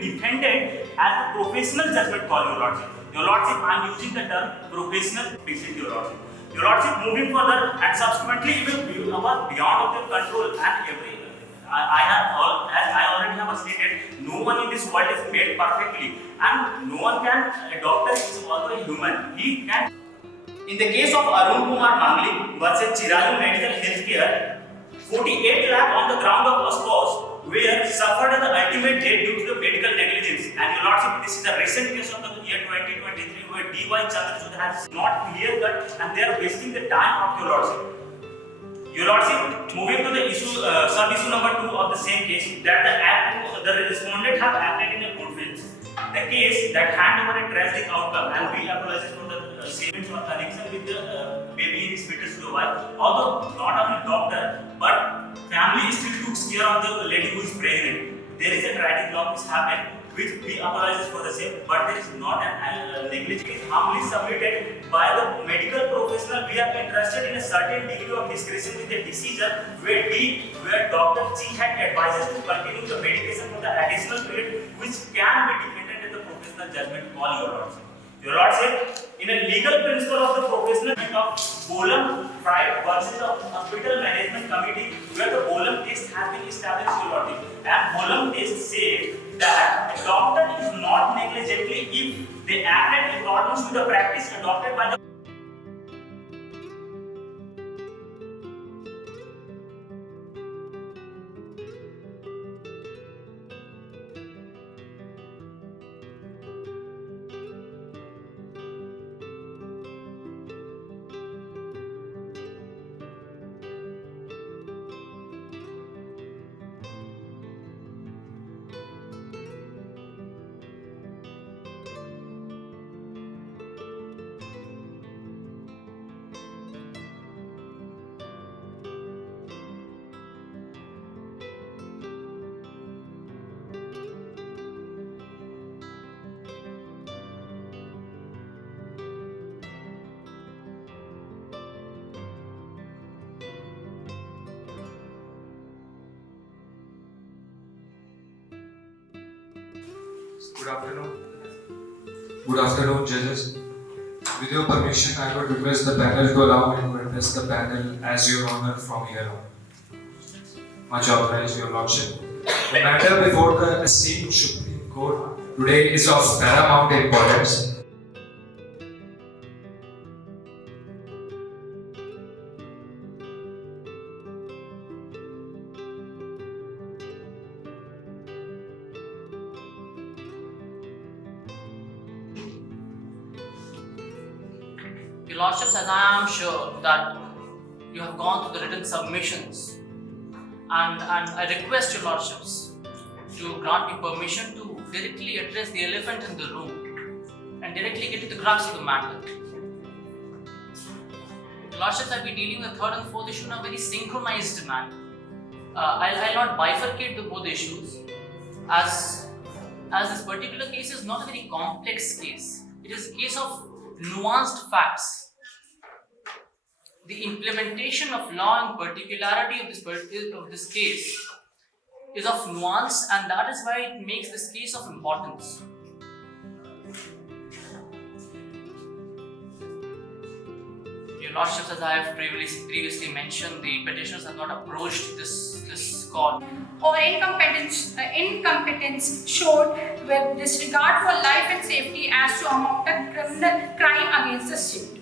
defended as a professional judgment call, Your Lordship. Your Lordship, I am using the term professional patient, Your Lordship. Your Lordship, moving further and subsequently even was beyond of their control and every. As I already have stated, no one in this world is made perfectly, and no one can. A doctor is also a human. He can. In the case of Arun Kumar Mangli versus Chirayu Medical Healthcare, 48 lakh on the ground of a spouse were suffered the ultimate death due to the medical negligence. And Your Lordship, this is a recent case of the year 2023 where D.Y. Chandrachud has not cleared that, and they are wasting the time of Your Lordship. Your Lordship, moving to the issue, sub-issue number 2 of the same case, that the respondent have acted in a good faith. The case that hand over a tragic outcome, and we apologize for the statements or connection with the baby in his fetus to the wife. Although not only doctor, but family still took care of the lady who is pregnant. There is a tragic loss which happened, which we apologize for the same, but there is not an negligence humbly submitted by the medical professional. We are interested in a certain degree of discretion with the decision where Dr. G had advised us to continue the medication for the additional period, which can be defended as the professional judgment call, Your Lordship. Your Lordship, in a legal principle of the professional of Bolam Pride versus the Hospital Management Committee, where the Bolam test has been established, Your Lordship, and Bolam test says that a doctor is not negligently if they acted in accordance with the practice adopted by the Good afternoon. Good afternoon, judges. With your permission, I would request the panel to allow me to address the panel as Your Honor from here on. Much obliged, Your Lordship. The matter before the esteemed Supreme Court today is of paramount importance. Your Lordships, as I am sure that you have gone through the written submissions, and I request Your Lordships to grant me permission to directly address the elephant in the room and directly get to the crux of the matter. Your Lordships, I'll be dealing with the third and fourth issue in a very synchronized manner. I'll not bifurcate the both issues, as this particular case is not a very complex case. It is a case of nuanced facts. The implementation of law and particularity of this case is of nuance, and that is why it makes this case of importance. Your Lordships, as I have previously mentioned, the petitioners have not approached this court. Or incompetence showed with disregard for life and safety as to amount a criminal crime against the state.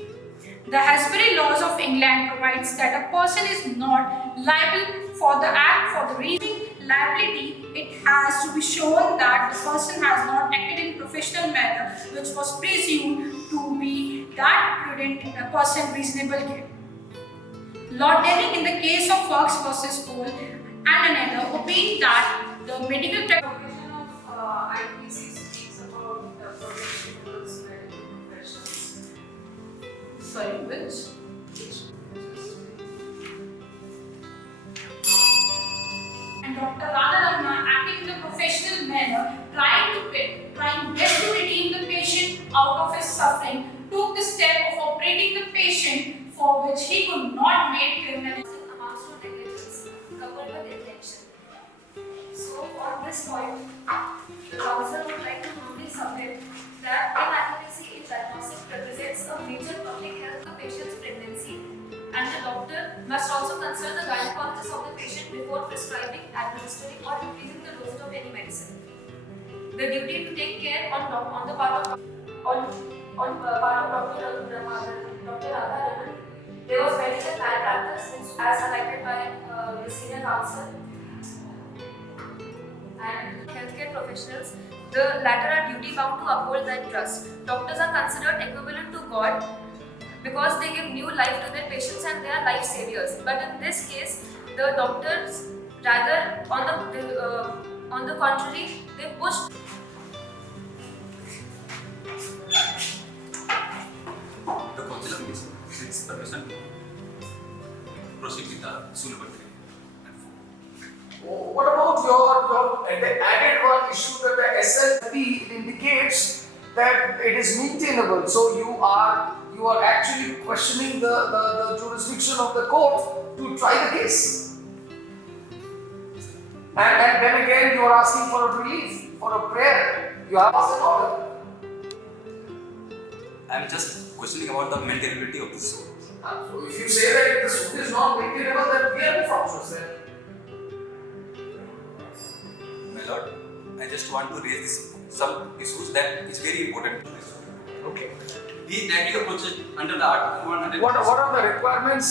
The Hasbury laws of England provides that a person is not liable for the act for the reason liability. It has to be shown that the person has not acted in professional manner, which was presumed to be that prudent person reasonable care. Lord Denning, in the case of Fox versus Cole and another, opined that the medical provision of IPC speaks about the provision towards medical professionals. sorry, which? And Dr. Radharamna, acting in a professional manner, trying best to redeem the patient out of his suffering, took the step of operating the patient for which he could not make criminal Amounts to negligence, coupled with intention. So, So on this point, the council would like to humbly submit that inaccuracy in diagnosis represents a major public health of the patient's pregnancy, and the doctor must also consult the gynecologist of the patient before prescribing, administering, or increasing the dosage of any medicine. The duty to take care on the part of Dr. Radha, there was medical malpractice as highlighted by the senior counsel and healthcare professionals. The latter are duty bound to uphold that trust. Doctors are considered equivalent to God because they give new life to their patients and they are life saviors. But in this case, the doctors rather on the contrary, they push. The council of seeks permission to proceed with the suitable 3 and 4. What about your added one issue that the SLP indicates that it is maintainable? So you are actually questioning the jurisdiction of the court to try the case. And then again you are asking for a relief, for a prayer. You have asked an order. I am just questioning about the maintainability of the suit. So if you say that the suit is not maintainable, then we are in functions then. My lord, I just want to raise some issues that is very important to this. Okay. We directly approach under the Article 100. What are the requirements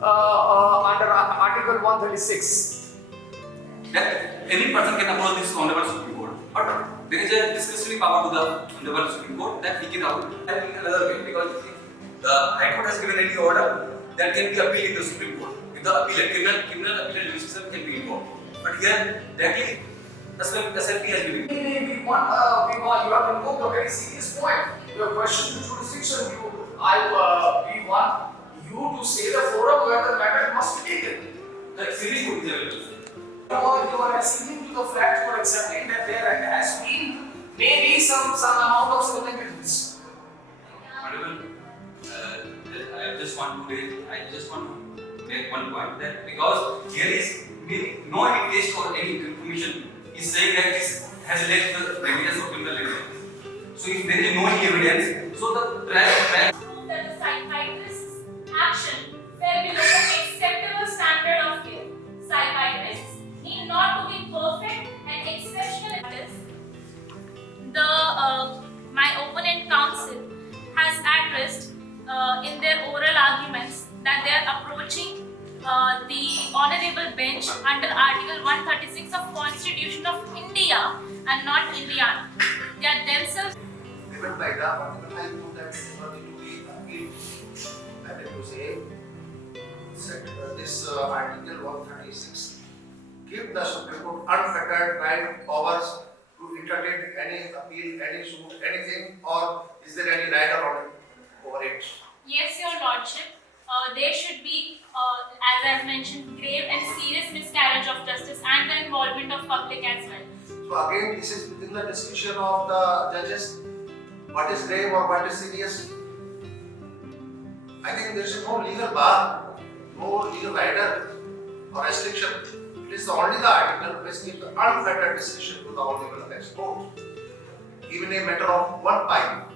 under Article 136? That any person can approach this Honorable Supreme Court. But there is a discretionary power to the Honorable Supreme Court that we can approach in another way, because if the High Court has given any order that can be appealed in the Supreme Court. With the appeal, criminal appeal jurisdiction can be involved. But here, directly, SLP has given. We want, you have invoked a very serious point. Your question to jurisdiction, we want you to say the forum where the matter must be taken. Like series could be available. You are acceding to the fact, you are accepting that there has been maybe some amount of civil negligence. Honorable, I just want to make one point that because here is no indication or any information is saying that this has led to the evidence of criminal negligence. So if there is no evidence, so the trial prove that the psychiatrist's action fell below the acceptable standard of care. Psychiatrists need not to be perfect and exceptional. My opponent counsel has addressed in their oral arguments that they are approaching the honorable bench under Article 136 of Constitution of India and not Indiana. They are themselves. Given by the article, I know that it is not to be appealed. I mean to say this Article 136 give the Supreme Court unfettered right powers to entertain any appeal, any suit, anything, or is there any right over it? Yes, Your Lordship. There should be, as I have mentioned, grave and serious miscarriage of justice and the involvement of public as well. So again, this is within the discretion of the judges. What is grave or what is serious? I think there is no legal bar, no legal rider or restriction. It is only the article which gives unfettered discretion to the Honorable Apex Court. Even a matter of one pipe,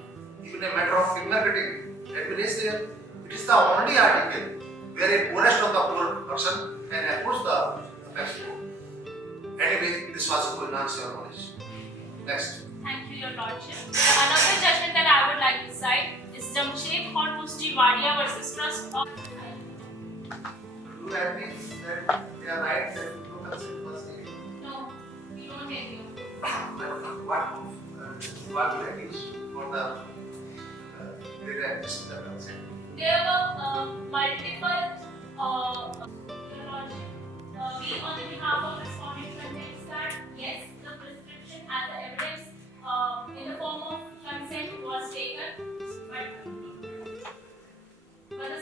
even a matter of fingercutting, that is there. It is the only article where a poorest of the poor person can approach the Apex Court. Anyway, this was to enhance your knowledge. Next. Thank you, Your Lordship. Another judgment that I would like to cite is Jamshed Khan Musti Wadia versus Trust of. Do you agree that they are right that no consent was taken? No, we don't agree. What would it is for the direct consent? There were multiple, Your Lordship, we on the behalf of respondent contends that yes, the prescription as the evidence in the form of consent was taken, but the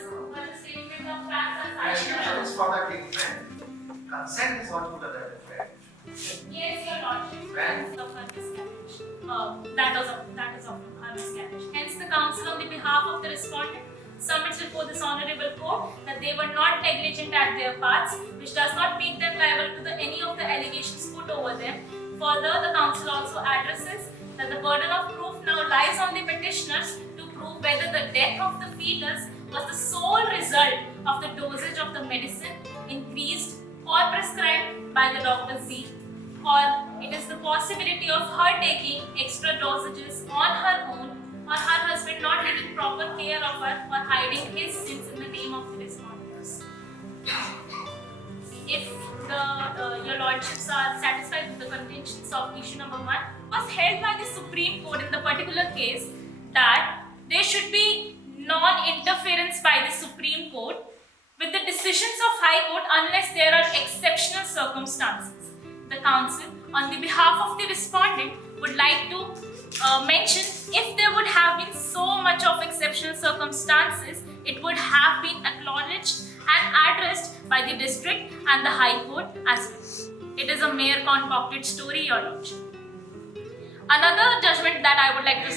statement of facts are such Consent is for the king. Consent is what to the effect. yes, Your Lordship, When? of a miscarriage. That is of a miscarriage. Hence, the counsel on the behalf of the respondent submits before this honorable court that they were not negligent at their parts, which does not make them liable to any of the allegations put dispute over them. Further, the council also addresses that the burden of proof now lies on the petitioners to prove whether the death of the fetus was the sole result of the dosage of the medicine increased or prescribed by the Dr. Z, or it is the possibility of her taking extra dosages on her own, or her husband not taking proper care of her, or hiding his sins in the name of the respondents. If your lordships are satisfied with the contentions of issue number 1, was held by the Supreme Court in the particular case that there should be non-interference by the Supreme Court with the decisions of High Court unless there are exceptional circumstances. The council, on the behalf of the respondent, would like to mention if there would have been so much of exceptional circumstances, it would have been acknowledged and addressed by the district and the High Court as well. It is a mere concocted story, Your Lordship. Another judgment that I would like to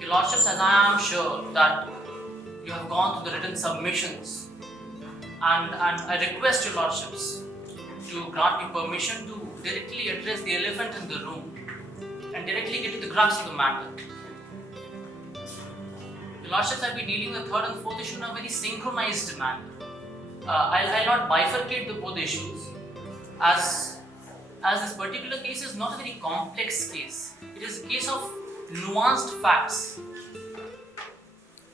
Your Lordships, as I am sure that you have gone through the written submissions, and I request Your Lordships to grant me permission to directly address the elephant in the room and directly get to the crux of the matter. Your Lordships, I'll be dealing with the third and fourth issue in a very synchronized manner. I'll not bifurcate the both issues, as this particular case is not a very complex case. It is a case of nuanced facts.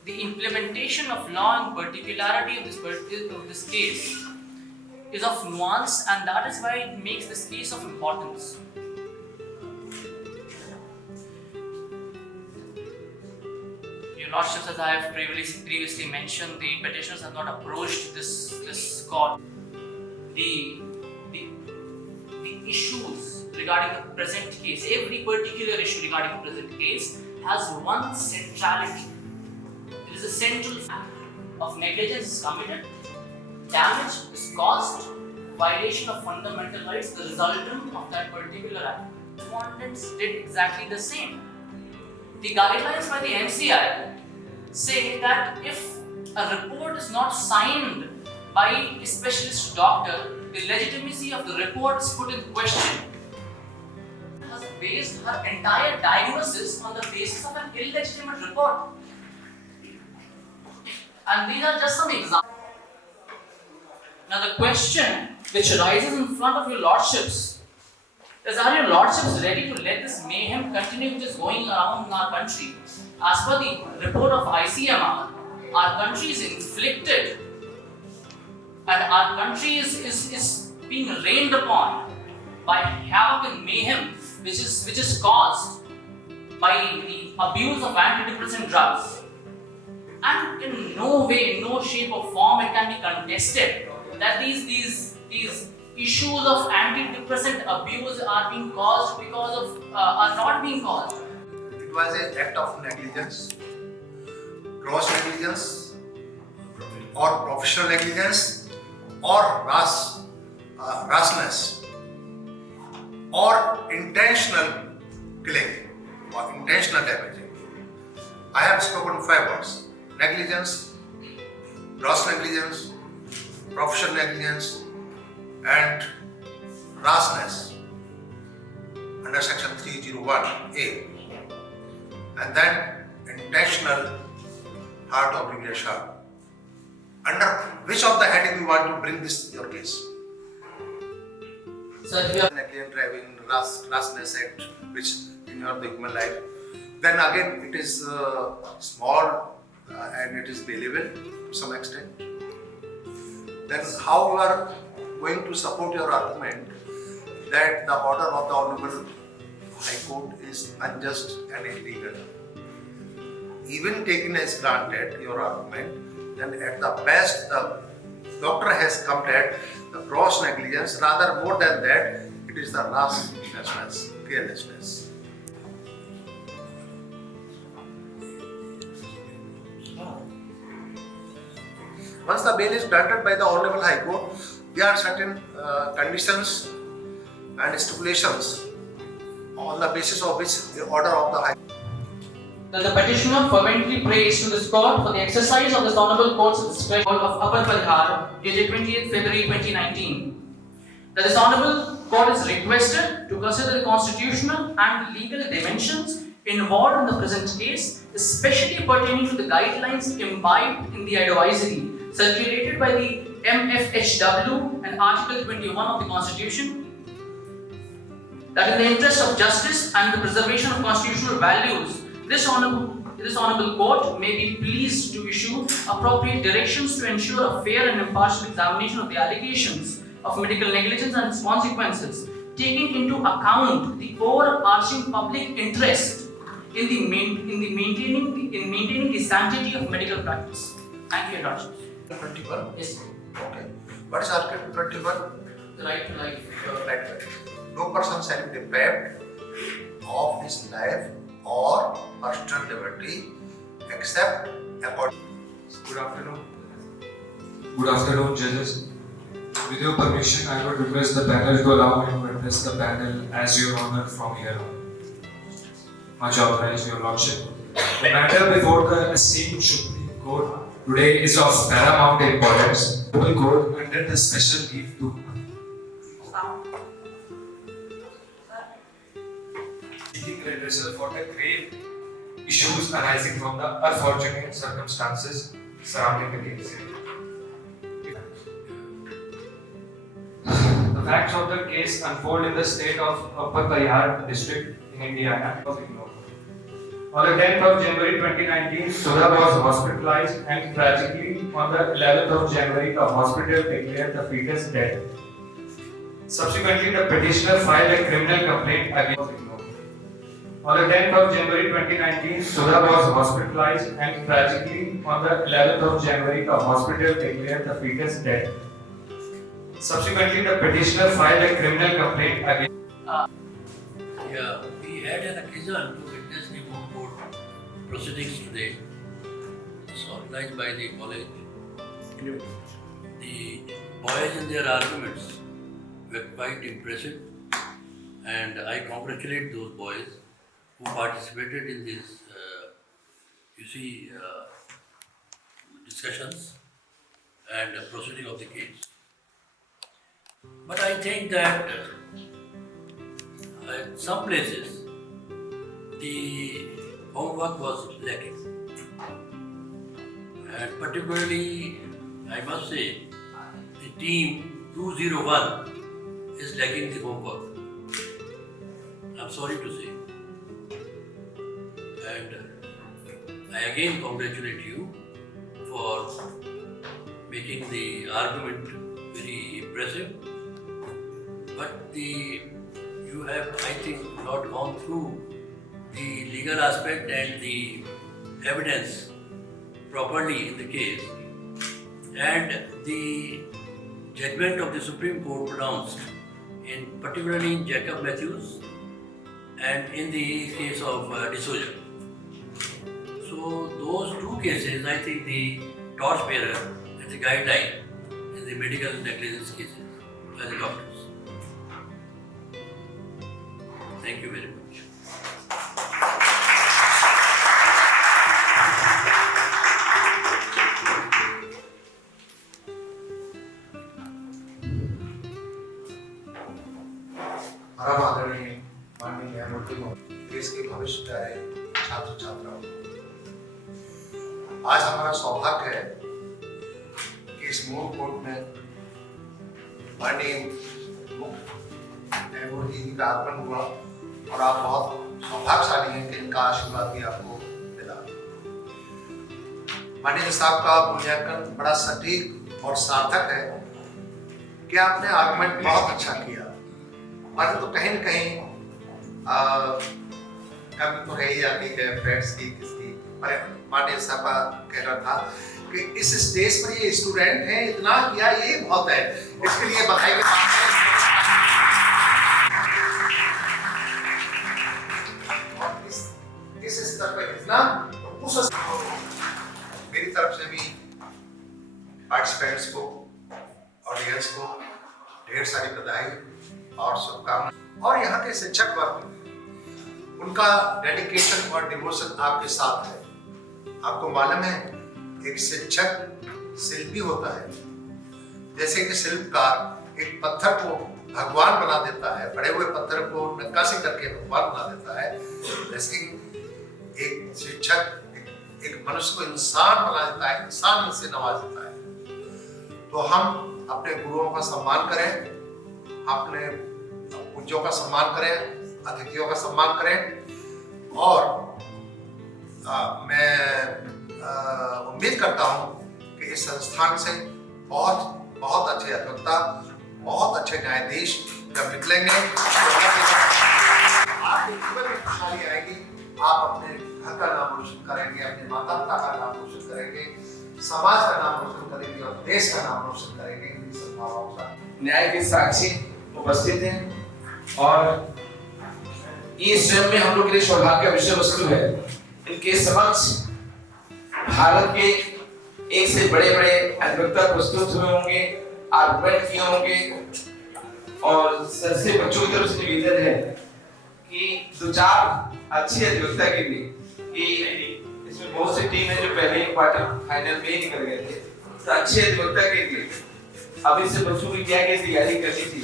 The implementation of law and particularity of this case is of nuance, and that is why it makes this case of importance. Your Lordships, as I have previously mentioned, the petitioners have not approached this court. The issues regarding the present case, every particular issue regarding the present case has one centrality. It is a central fact of negligence is committed, damage is caused, violation of fundamental rights, the resultant of that particular act. Respondents did exactly the same. The guidelines by the MCI say that if a report is not signed by a specialist doctor, the legitimacy of the report is put in question. Has based her entire diagnosis on the basis of an illegitimate report. And these are just some examples. Now the question which arises in front of your Lordships is, are your Lordships ready to let this mayhem continue which is going around in our country? As per the report of ICMR, our country is inflicted and our country is being rained upon by havoc and mayhem which is caused by the abuse of antidepressant drugs. And in no way, in no shape or form it can be contested that these issues of antidepressant abuse are being caused because of are not being caused. It was an act of negligence, gross negligence, or professional negligence, or rashness, or intentional killing, or intentional damaging. I have spoken 5 words: negligence, gross negligence, professional negligence, and rashness under section 301A, and then intentional heart obligation. Under which of the heading you want to bring this your case? Sir, we are Negligent driving, rashness act, which in your human life. Then again, it is small and it is believable to some extent. Then how you are going to support your argument that the order of the Honorable High Court is unjust and illegal? Even taken as granted your argument, then at the best the doctor has committed the gross negligence, rather more than that, it is the rashness, carelessness. Once the bail is granted by the Honorable High Court, there are certain conditions and stipulations on the basis of which the order of the High That the petitioner fervently prays to this court for the exercise of this honorable court's discretion of Upper Parihar, dated 20th February 2019. That this honorable court is requested to consider the constitutional and legal dimensions involved in the present case, especially pertaining to the guidelines imbibed in the advisory circulated by the MFHW and Article 21 of the Constitution, that in the interest of justice and the preservation of constitutional values, this honorable court may be pleased to issue appropriate directions to ensure a fair and impartial examination of the allegations of medical negligence and its consequences, taking into account the overarching public interest in maintaining the sanctity of medical practice. Thank you, Your Lordship. 21. Yes, sir. Okay. What is Article 21? The right to life. Right. No person shall be deprived of his life or personal liberty except according. Good afternoon. Good afternoon, judges. With your permission, I would request the panel to allow me to address the panel as Your Honor from here on. Much obliged, Your Lordship. The matter before the esteemed Supreme Court today is of paramount importance. The Honorable Court, under the special leave to seeking redressal for the grave issues arising from the unfortunate circumstances surrounding the case. The facts of the case unfold in the state of Upper Parihar district in Indiana. On the 10th of January 2019, Sudha was hospitalized and tragically on the 11th of January, the hospital declared the fetus dead. Subsequently, the petitioner filed a criminal complaint against. On the 10th of January 2019, Sudha was hospitalized and tragically on the 11th of January, the hospital declared the fetus dead. Subsequently, the petitioner filed a criminal complaint against. Yeah, we had an occasion to witness the moot court proceedings today. It's organized by the college. The boys in their arguments were quite impressive, and I congratulate those boys who participated in these, discussions and proceeding of the case. But I think that in some places the homework was lacking, and particularly I must say the team 201 is lacking the homework. I'm sorry to say. And I again congratulate you for making the argument very impressive. But you have, I think, not gone through the legal aspect and the evidence properly in the case. And the judgment of the Supreme Court pronounced, particularly in Jacob Matthews and in the case of D'Souza. So those two cases, I think the torchbearer and the guideline in the medical negligence cases by the doctors. Thank you very much. परम आदरणीय माननीय न्यायमूर्ति देश के भविष्य प्यारे छात्र छात्राओं, आज हमारा सौभाग्य है कि इस मूट कोर्ट में माननीय न्यायमूर्ति जी का आगमन हुआ और आप बहुत सौभाग्यशाली हैं कि इनका आशीर्वाद भी आपको मिला। माननीय साहब का मूल्यांकन बड़ा सटीक और सार्थक है कि आपने आर्गुमेंट बहुत अच्छा किया, तो कहीं न कहीं कमी तो है ही आती है फ्रेंड्स की किसकी। माननीय साहब कह रहा था कि इस स्टेज पर ये स्टूडेंट हैं, इतना किया ये बहुत है, इसके लिए बधाई के साथ इस स्तर पर इतना उस मेरी तरफ से भी पार्टिसिपेंट्स को, ऑडियंस को ढेर सारी बधाई और शुभकामनाएं। और यहाँ के शिक्षक वर्ग, उनका डेडिकेशन और डिवोशन आपके साथ है। आपको मालूम है, एक शिक्षक शिल्पी होता है। जैसे कि शिल्पकार एक पत्थर को भगवान बना देता है, बड़े हुए पत्थर को नक्काशी करके भगवान बना देता है, वैसे ही एक शिक्षक एक मनुष्य को इंसान बना देता है, इंसान से नवाज देता है। तो हम अपने गुरुओं का सम्मान करें, अपने पूज्यों का सम्मान करें, अतिथियों का सम्मान करें। और मैं उम्मीद करता हूँ कि इस संस्थान से बहुत अच्छे अधिवक्ता, बहुत अच्छे न्यायाधीश जब निकलेंगे तो आपके जीवन में खुशहाली आएगी। आप अपने घर का नाम रोशन करेंगे, अपने माता पिता का नाम रोशन करेंगे, समाज का नाम रोशन करेंगे और देश का नाम रोशन करेंगे। इन संभावनाओं का न्याय के साक्षी उपस्थित हैं और ये स्वयं में हम लोग के लिए सौभाग्य का विषय वस्तु है। इनके समक्ष भारत के एक से बड़े अधिवक्ता प्रस्तुत हुए होंगे, आर्गुमेंट किए होंगे और सर से बच्चों की तरफ से निवेदन है कि 2-4 अच्छे अधिवक्ता के लिए, कि इसमें बहुत सी टीम है जो पहले क्वार्टर फाइनल में ही निकल गए थे, तो अच्छे अधिवक्ता के लिए अभी से बच्चों की क्या तैयारी करनी थी,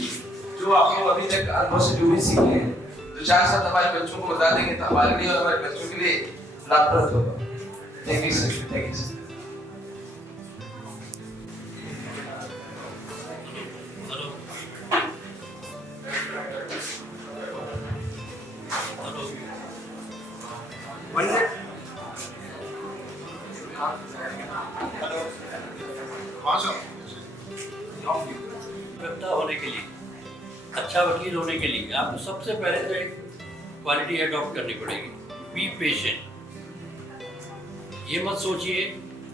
जो आप लोग अभी तक अनुभव से जो भी सीखे हैं, 2-4 साल हमारे बच्चों को बता देंगे तो हमारे लिए और हमारे बच्चों के लिए लाभप्रद होगा। Thank you sir. Thank you sir. वक्ता होने के लिए, अच्छा वकील होने के लिए आपको सबसे पहले तो एक क्वालिटी अडॉप्ट करनी पड़ेगी, बी पेशेंट। ये मत सोचिए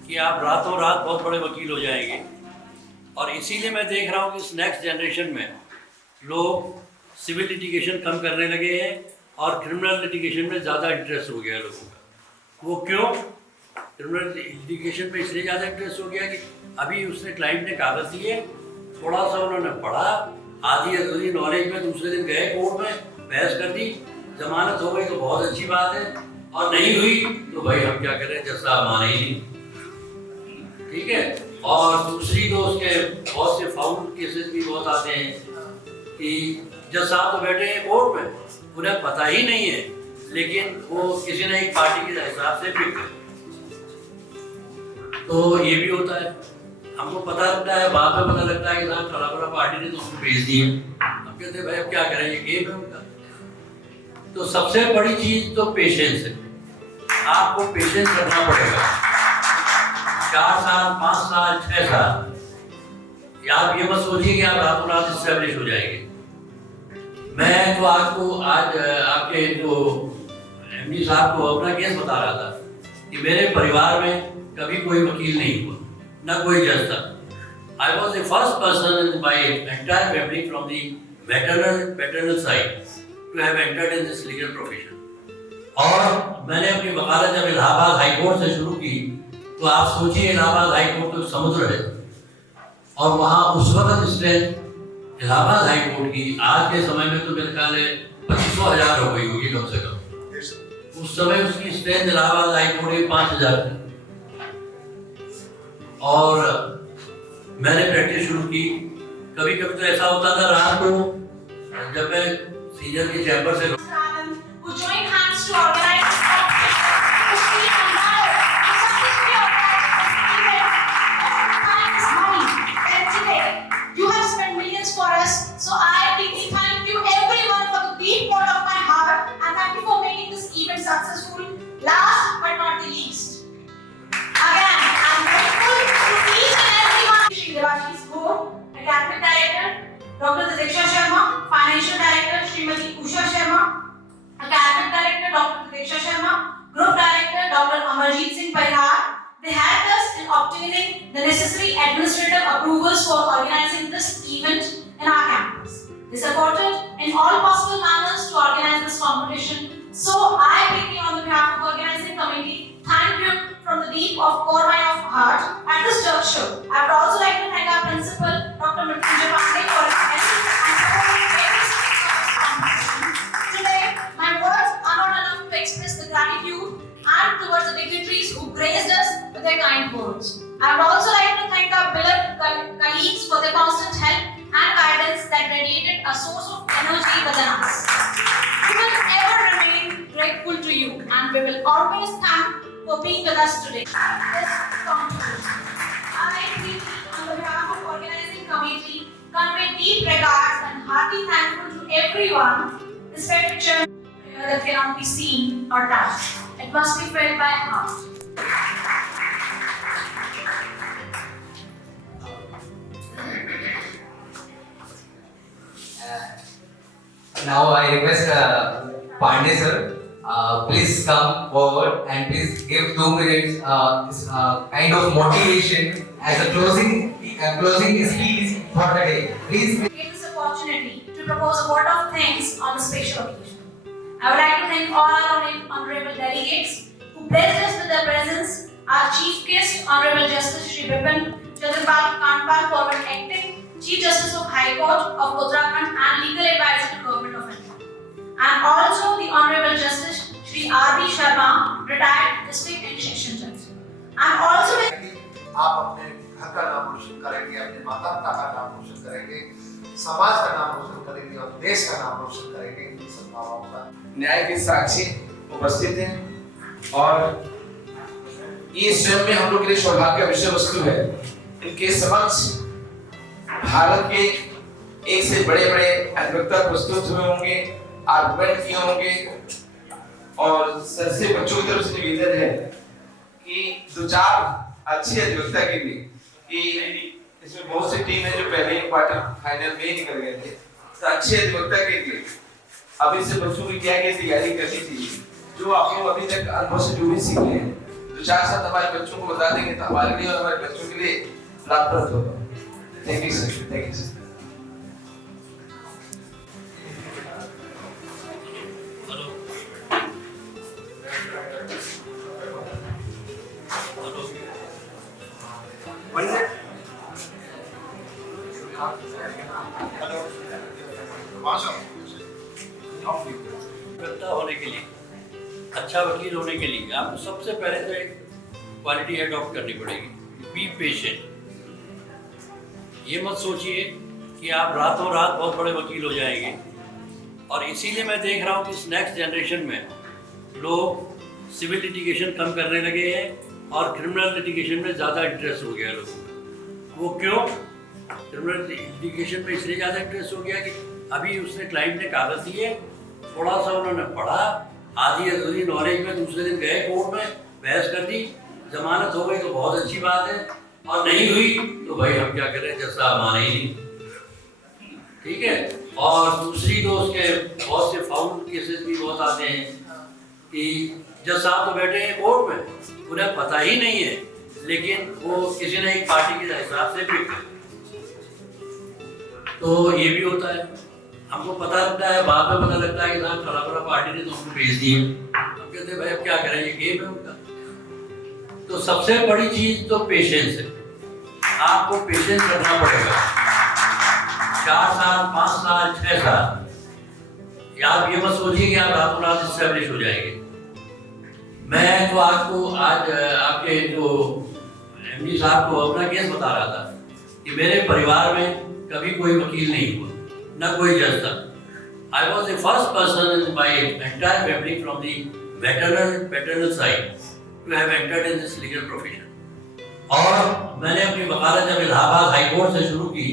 कि आप रातों रात बहुत बड़े वकील हो जाएंगे। और इसीलिए मैं देख रहा हूँ कि इस नेक्स्ट जनरेशन में लोग सिविल लिटिगेशन कम करने लगे हैं और क्रिमिनल लिटिगेशन में ज़्यादा इंटरेस्ट हो गया है लोगों का। वो क्यों? क्रिमिनल लिटिगेशन में इसलिए ज़्यादा इंटरेस्ट हो गया कि अभी उसने क्लाइंट ने कागज़ दिए, थोड़ा सा उन्होंने पढ़ा, आधी अधूरी नॉलेज में दूसरे दिन गए कोर्ट में, बहस कर दी, जमानत हो गई तो बहुत अच्छी बात है, और नहीं हुई तो भाई हम क्या करें, जैसा माने ही नहीं। ठीक है। और दूसरी तो उसके बहुत से फाउल केसेस भी बहुत आते हैं कि जज साहब तो बैठे हैं कोर्ट में, उन्हें पता ही नहीं है, लेकिन वो किसी ने एक पार्टी के हिसाब से पिक कर, तो ये भी होता है। हमको पता लगता है, बाद में पता लगता है कि साहब फला पार्टी ने तो उसको भेज दिए। हम कहते हैं भाई अब क्या करें, ये गेम है उनका। तो सबसे बड़ी चीज तो पेशेंस है। आपको पेशेंस रखना पड़ेगा। 4 साल, 5 साल, 6 साल। आप ये मत सोचिए कि आप रातों रात एस्टेब्लिश हो जाएंगे। मैं तो आज आपके जो एमडी साहब को अपना केस बता रहा था कि मेरे परिवार में कभी कोई वकील नहीं हुआ, ना कोई जज था। I was the first person in my entire family from the paternal side to have entered in this legal profession. और मैंने अपनी वकालत जब इलाहाबाद हाई कोर्ट से शुरू की, तो आप सोचिए इलाहाबाद हाई कोर्ट तो समुद्र है, और वहाँ उस वक्त स्ट्रेंथ इलाहाबाद हाई कोर्ट की आज के समय में तो मेरे ख्याल है 25,000 हो गई होगी कम से कम। उस समय उसकी स्ट्रेंथ इलाहाबाद हाई कोर्ट की 5,000 थी। और मैंने प्रैक्टिस शुरू की। कभी कभी तो ऐसा होता था रात को जब मैं सीनियर के चैम्बर से successful. Last but not the least, again, I'm grateful to each and everyone. Shri Devashish Ghosh, Academic Director, Dr. Diksha Sharma, Financial Director, Srimati Usha Sharma, Academic Director, Dr. Diksha Sharma, Group Director, Dr. Amarjeet Singh Parihar. They helped us in obtaining the necessary administrative approvals for organizing this event in our campus. They supported in all possible manners to organize this competition. So I begin on the behalf of the organizing committee, thank you from the deep of core my of heart. At this juncture, I would also like to thank our principal, Dr. Mrityunjay Pandey, for his help and towards the dignitaries who graced us with their kind words. I would also like to thank our beloved colleagues for their constant help and guidance that radiated a source of energy within us. We will ever remain grateful to you, and we will always thank for being with us today. This conclusion. I, on behalf of Organizing Committee, convey deep regards and hearty thankful to everyone, respected chairman, that cannot be seen or touched. It must be felt by heart. Now I request Pandey sir, please come forward and please give 2 minutes kind of motivation as a closing speech for the day. Please. Take this opportunity to propose a vote of thanks on the special occasion. I would like to thank all our honorable delegates who blessed us with their presence. Our chief guest, Honorable Justice Shri Bipin Chandrapal Kanpal, former acting Chief Justice of High Court of Uttarakhand and legal advisor to Government of India, and also the Honorable Justice Shri R.B. Sharma, retired district and section judge. And also आप अपने घर का नाम रोशन करेंगे, अपने माता पिता का नाम रोशन करेंगे, समाज का नाम रोशन करेंगे और देश का नाम रोशन करेंगे। इन संभावनाओं का न्याय के साक्षी उपस्थित हैं और ये स्वयं में हम लोग के लिए सौभाग्य विषय वस्तु है। इनके समक्ष भारत के एक से बड़े अधिवक्ता प्रस्तुत हुए होंगे, आर्गुमेंट किए होंगे और सर से बच्चों की तरफ से निवेदन है कि 2-4 अच्छे अधिवक्ता के लिए कि इसमें बहुत सी टीम है जो पहले क्वार्टर फाइनल में ही निकल गए थे, तो अच्छे अधिवक्ता के लिए अभी से बच्चों की क्या तैयारी करनी चाहिए, जो आप लोग अभी तक अनुभव से जो भी सीख रहे हैं 2-4 शब्द हमारे बच्चों को बता देंगे तो हमारे लिए और हमारे बच्चों के लिए लाभप्रद होगा। Thank you sir. Thank you sir. होने के लिए, अच्छा वकील होने के लिए आपको सबसे पहले तो एक क्वालिटी अडॉप्ट करनी पड़ेगी, बी पेशेंट। ये मत सोचिए कि आप रातों रात बहुत बड़े वकील हो जाएंगे। और इसीलिए मैं देख रहा हूँ कि इस नेक्स्ट जनरेशन में लोग सिविल लिटिगेशन कम करने लगे हैं और क्रिमिनल लिटिगेशन में ज़्यादा इंटरेस्ट हो गया लोगों का। वो क्यों? क्रिमिनल लिटिगेशन में इसलिए ज़्यादा इंटरेस्ट हो गया कि अभी उसने क्लाइंट ने कागज दिए, थोड़ा सा उन्होंने पढ़ा, आधी अधूरी नॉलेज में दूसरे दिन गए कोर्ट में, बहस कर दी, जमानत हो गई तो बहुत अच्छी बात है, और नहीं हुई तो भाई हम क्या करें, जैसा माने ही नहीं। ठीक है। और दूसरी तो उसके बहुत से फाउल केसेस भी बहुत आते हैं कि जज साहब तो बैठे हैं कोर्ट में, उन्हें पता ही नहीं है, लेकिन वो किसी ने एक पार्टी के हिसाब से पिक कर, तो ये भी होता है। हमको पता लगता है, बाद में पता लगता है कि साहब फला पार्टी ने तो हमको भेज दिए। हम कहते हैं भाई अब क्या करें, ये गेम है उनका। तो सबसे बड़ी चीज तो पेशेंस है, आपको पेशेंस करना पड़ेगा। 4 साल, 5 साल, 6 साल, आप ये मत सोचिए कि आप रातों रात एस्टेब्लिश हो जाएंगे। मैं तो आज आपके जो एमडी साहब को अपना केस बता रहा था कि मेरे परिवार में कभी कोई वकील नहीं हुआ, न कोई जज था। I was the first person in my entire family from the paternal side to have entered in this legal profession. और मैंने अपनी वकालत जब इलाहाबाद हाई कोर्ट से शुरू की,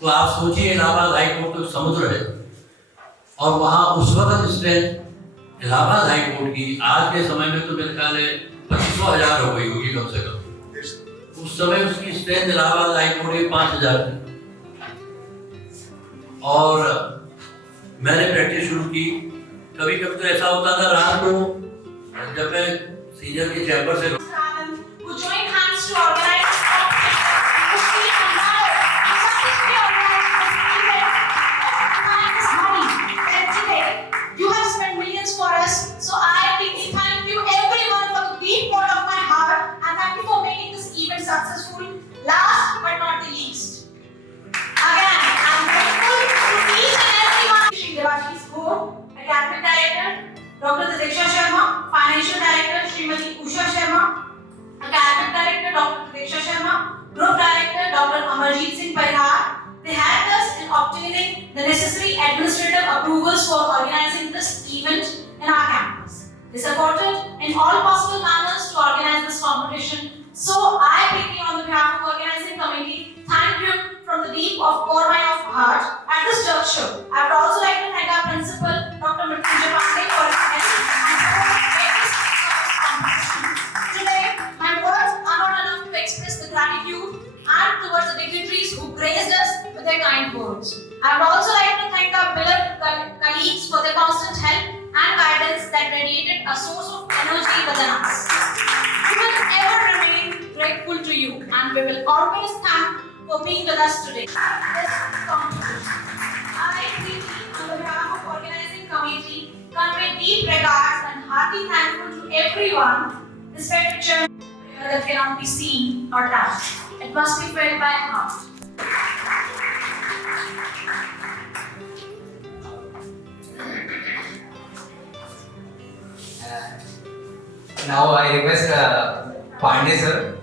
तो आप सोचिए इलाहाबाद हाई कोर्ट तो समुद्र है, और वहाँ उस वक्त स्ट्रेंथ इलाहाबाद हाई कोर्ट की आज के समय में तो मेरे ख्याल है 25,000 हो गई होगी कम से कम। उस समय उसकी स्ट्रेंथ इलाहाबाद हाई कोर्ट की 5,000 थी। और मैंने प्रैक्टिस शुरू की। कभी कभी तो ऐसा होता था रात को जब मैं सीनियर के चैम्बर से successful. Last but not the least, again, I'm grateful to each and everyone. Shri Devashi's Go, Academic Director, Dr. Diksha Sharma, Financial Director, Srimati Dr. Diksha Sharma, Group Director Dr. Amarjeet Singh Parihar. They helped us in obtaining the necessary administrative approvals for organizing this event in our campus. They supported in all possible manners to organize this competition. So I, speaking on behalf of organizing committee, thank you from the deep of core my of heart. At this juncture, I would also like to thank our principal, Dr. Mrityunjay Pandey, for his help and support in various aspects of this competition. Today, my words are not enough to express the gratitude and towards the dignitaries who graced us with their kind words. I would also like to thank our beloved colleagues for their constant help and guidance that radiated a source of energy within us. We will ever remain grateful to you and we will always thank for being with us today. This competition. I, on behalf of organizing committee, convey deep regards and hearty thankful to everyone, respected chairman that cannot be seen or touched. It must be felt by heart. Now I request Pandey sir,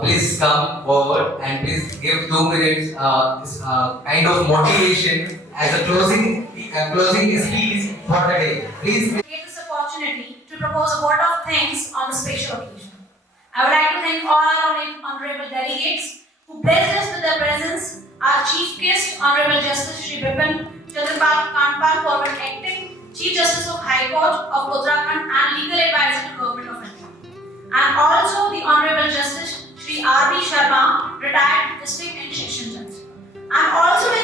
please come forward and please give 2 minutes this kind of motivation as a closing speech for the day. Please Take this opportunity to propose a vote of thanks on this special occasion. I would like to thank all our honorable delegates who blessed us with their presence, our Chief Guest, Honorable Justice Shri Bipin Chandrapal Kanpal, former acting Chief Justice of High Court of Uttarakhand and legal advisor to Government of India, and also the Honorable Justice Shri R.B. Sharma, retired District and Section Judge. I am also